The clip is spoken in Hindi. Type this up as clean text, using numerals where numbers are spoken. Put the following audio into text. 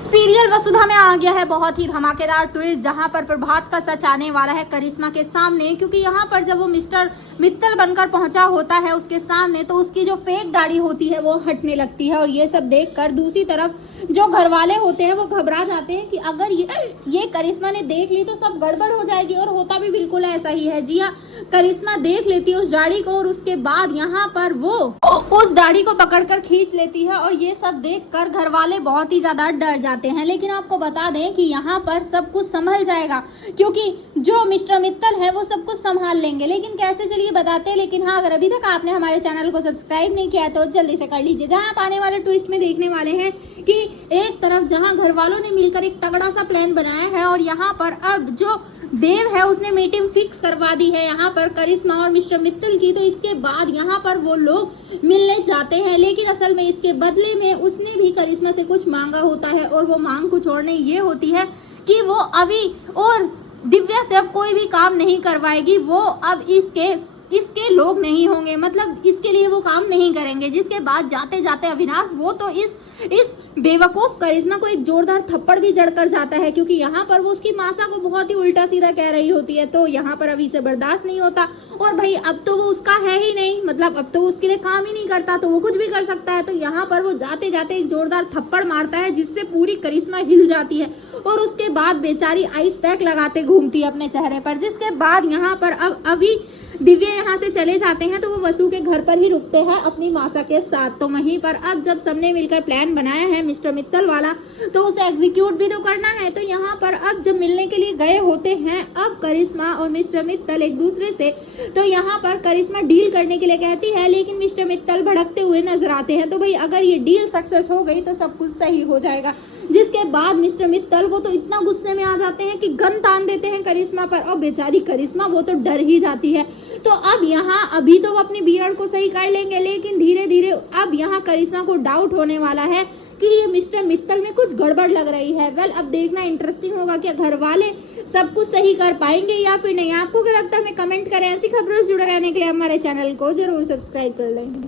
सीरियल वसुधा में आ गया है बहुत ही धमाकेदार ट्विस्ट, जहां पर प्रभात का सच आने वाला है करिश्मा के सामने। क्योंकि यहां पर जब वो मिस्टर मित्तल बनकर पहुंचा होता है उसके सामने, तो उसकी जो फेक दाढ़ी होती है वो हटने लगती है। और ये सब देखकर दूसरी तरफ जो घर वाले होते हैं वो घबरा जाते हैं कि अगर ये करिश्मा ने देख ली तो सब गड़बड़ हो जाएगी। और होता भी बिल्कुल ऐसा ही है। जी हाँ, करिश्मा देख लेती है उस दाढ़ी को और उसके बाद यहाँ पर वो उस दाढ़ी को पकड़कर खींच लेती है। और ये सब देखकर घर वाले बहुत ही ज्यादा डर जाते हैं। लेकिन आपको बता दें कि यहाँ पर सब कुछ संभल जाएगा, क्योंकि जो मिस्टर मित्तल है वो सब कुछ संभाल लेंगे। लेकिन कैसे, चलिए बताते हैं। लेकिन हाँ, अगर अभी तक आपने हमारे चैनल को सब्सक्राइब नहीं किया है तो जल्दी से कर लीजिए। जहाँ आप आने वाले ट्विस्ट में देखने वाले हैं कि एक तरफ जहाँ घर वालों ने मिलकर एक तगड़ा सा प्लान बनाया है और यहाँ पर अब जो देव है उसने मीटिंग फिक्स करवा दी है यहाँ पर करिश्मा और मिस्टर मित्तल की। तो इसके बाद यहाँ पर वो लोग मिलने जाते हैं। लेकिन असल में इसके बदले में उसने भी करिश्मा से कुछ मांगा होता है, और वो मांग कुछ और नहीं ये होती है कि वो अभी और दिव्या से अब कोई भी काम नहीं करवाएगी। वो अब इसके लोग नहीं होंगे, मतलब इसके लिए वो काम नहीं करेंगे। जिसके बाद जाते जाते अविनाश वो तो इस बेवकूफ करिश्मा को एक जोरदार थप्पड़ भी जड़कर जाता है, क्योंकि यहाँ पर वो उसकी मासा को बहुत ही उल्टा सीधा कह रही होती है। तो यहाँ पर अभी से बर्दाश्त नहीं होता। और भाई अब तो वो उसका है ही नहीं, मतलब अब तो वो उसके लिए काम ही नहीं करता, तो वो कुछ भी कर सकता है। तो यहाँ पर वो जाते जाते एक जोरदार थप्पड़ मारता है, जिससे पूरी करिश्मा हिल जाती है। और उसके बाद बेचारी आइस पैक लगाते घूमती है अपने चेहरे पर। जिसके बाद यहाँ पर अब अभी दिव्या यहाँ से चले जाते हैं, तो वो वसु के घर पर ही रुकते हैं अपनी मासा के साथ। तो वहीं पर अब जब सबने मिलकर प्लान बनाया है मिस्टर मित्तल वाला, तो उसे एग्जीक्यूट भी तो करना है। तो यहाँ पर अब जब मिलने के लिए गए होते हैं अब करिश्मा और मिस्टर मित्तल एक दूसरे से, तो यहाँ पर करिश्मा डील करने के लिए कहती है, लेकिन मिस्टर मित्तल भड़कते हुए नजर आते हैं। तो भाई अगर ये डील सक्सेस हो गई तो सब कुछ सही हो जाएगा। जिसके बाद मिस्टर मित्तल वो तो इतना गुस्से में आ जाते हैं कि गन तान देते हैं करिश्मा पर, और बेचारी करिश्मा वो तो डर ही जाती है। तो अब यहाँ अभी तो वो अपनी बियर्ड को सही कर लेंगे, लेकिन धीरे धीरे अब यहाँ करिश्मा को डाउट होने वाला है कि ये मिस्टर मित्तल में कुछ गड़बड़ लग रही है। वेल, अब देखना इंटरेस्टिंग होगा कि घर वाले सब कुछ सही कर पाएंगे या फिर नहीं। आपको क्या लगता है हमें कमेंट करें। ऐसी खबरों से जुड़े रहने के लिए हमारे चैनल को जरूर सब्सक्राइब कर लें।